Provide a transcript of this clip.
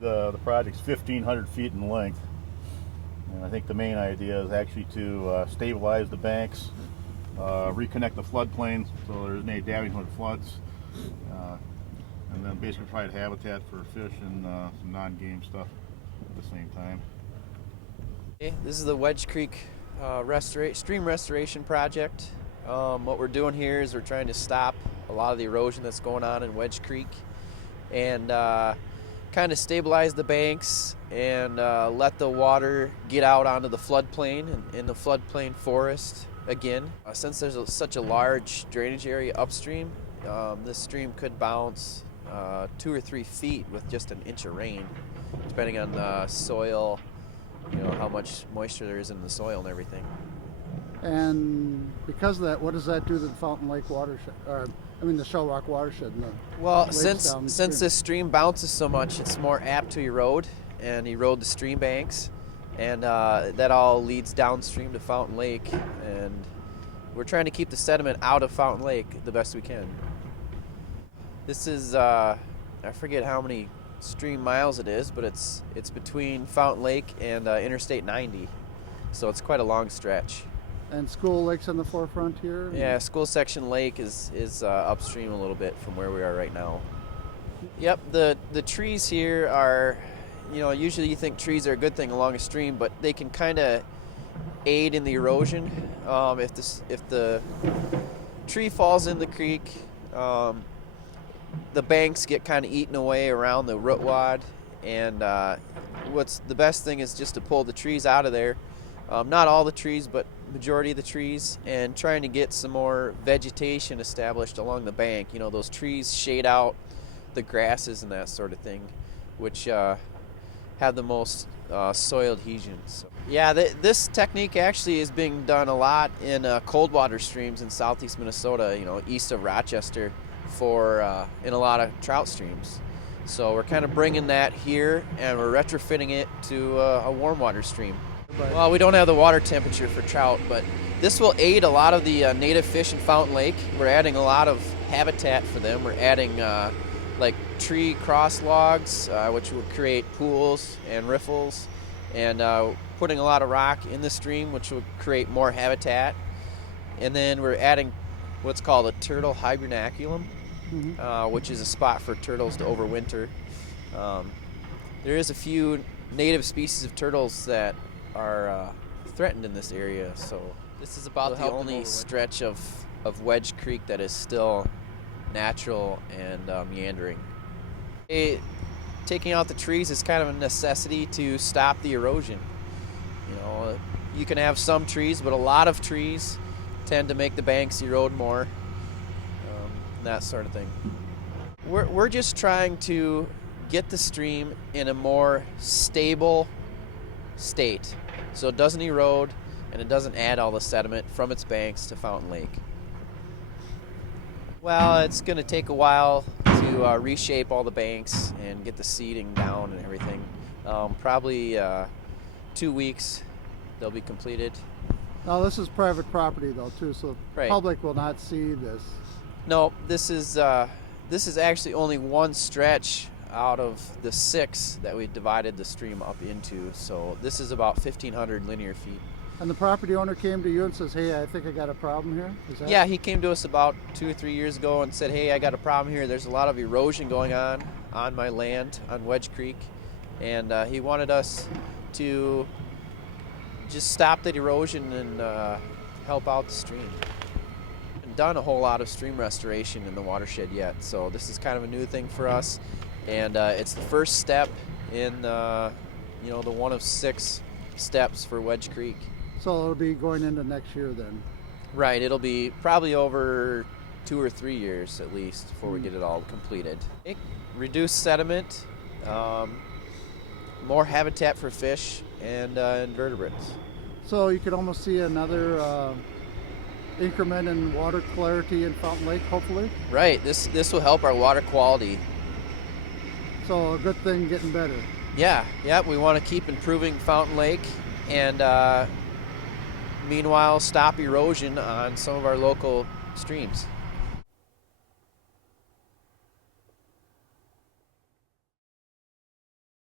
The project's 1,500 feet in length, and I think the main idea is actually to stabilize the banks, reconnect the floodplains so there's no damage when it floods, and then basically provide habitat for fish and some non-game stuff at the same time. Okay, this is the Wedge Creek stream restoration project. What we're doing here is we're trying to stop a lot of the erosion that's going on in Wedge Creek and kind of stabilize the banks and let the water get out onto the floodplain and in the floodplain forest again. Since there's such a large drainage area upstream, this stream could bounce 2 or 3 feet with just an inch of rain, depending on the soil, how much moisture there is in the soil and everything. And because of that, what does that do to the Fountain Lake watershed, the Shell Rock watershed? Well, since this stream bounces so much, it's more apt to erode and erode the stream banks, and that all leads downstream to Fountain Lake, and we're trying to keep the sediment out of Fountain Lake the best we can. This is, I forget how many stream miles it is, but it's between Fountain Lake and Interstate 90, so it's quite a long stretch. And School Lake's on the forefront here? Yeah, School Section Lake is upstream a little bit from where we are right now. Yep, the trees here are, usually you think trees are a good thing along a stream, but they can kind of aid in the erosion. If the tree falls in the creek, the banks get kind of eaten away around the root wad, and what's the best thing is just to pull the trees out of there. Not all the trees, but majority of the trees, and trying to get some more vegetation established along the bank. Those trees shade out the grasses and that sort of thing, which have the most soil adhesion. So, yeah, this technique actually is being done a lot in cold water streams in southeast Minnesota, east of Rochester, in a lot of trout streams. So we're kind of bringing that here, and we're retrofitting it to a warm water stream. Well, we don't have the water temperature for trout, but this will aid a lot of the native fish in Fountain Lake. We're adding a lot of habitat for them. We're adding like tree cross logs, which will create pools and riffles, and putting a lot of rock in the stream, which will create more habitat. And then we're adding what's called a turtle hibernaculum, which is a spot for turtles to overwinter. There is a few native species of turtles that are threatened in this area, so this is about the only stretch of Wedge Creek that is still natural and meandering. Taking out the trees is kind of a necessity to stop the erosion. You can have some trees, but a lot of trees tend to make the banks erode more, that sort of thing. We're just trying to get the stream in a more stable state, so it doesn't erode and it doesn't add all the sediment from its banks to Fountain Lake. Well, it's going to take a while to reshape all the banks and get the seeding down and everything. Probably 2 weeks they'll be completed. Now this is private property though too, so the public will not see this. No, this is actually only one stretch out of the 6 that we divided the stream up into, so this is about 1,500 linear feet. And the property owner came to you and says, hey, I think I got a problem here? Yeah, he came to us about 2 or 3 years ago and said, hey, I got a problem here. There's a lot of erosion going on my land on Wedge Creek, and he wanted us to just stop that erosion and help out the stream. We haven't done a whole lot of stream restoration in the watershed yet, so this is kind of a new thing for us. And it's the first step in the one of 6 steps for Wedge Creek. So it'll be going into next year then? Right, it'll be probably over 2 or 3 years at least before we get it all completed. Reduce sediment, more habitat for fish and invertebrates. So you could almost see another increment in water clarity in Fountain Lake, hopefully? Right, this will help our water quality. So a good thing getting better. Yeah, we want to keep improving Fountain Lake and meanwhile stop erosion on some of our local streams.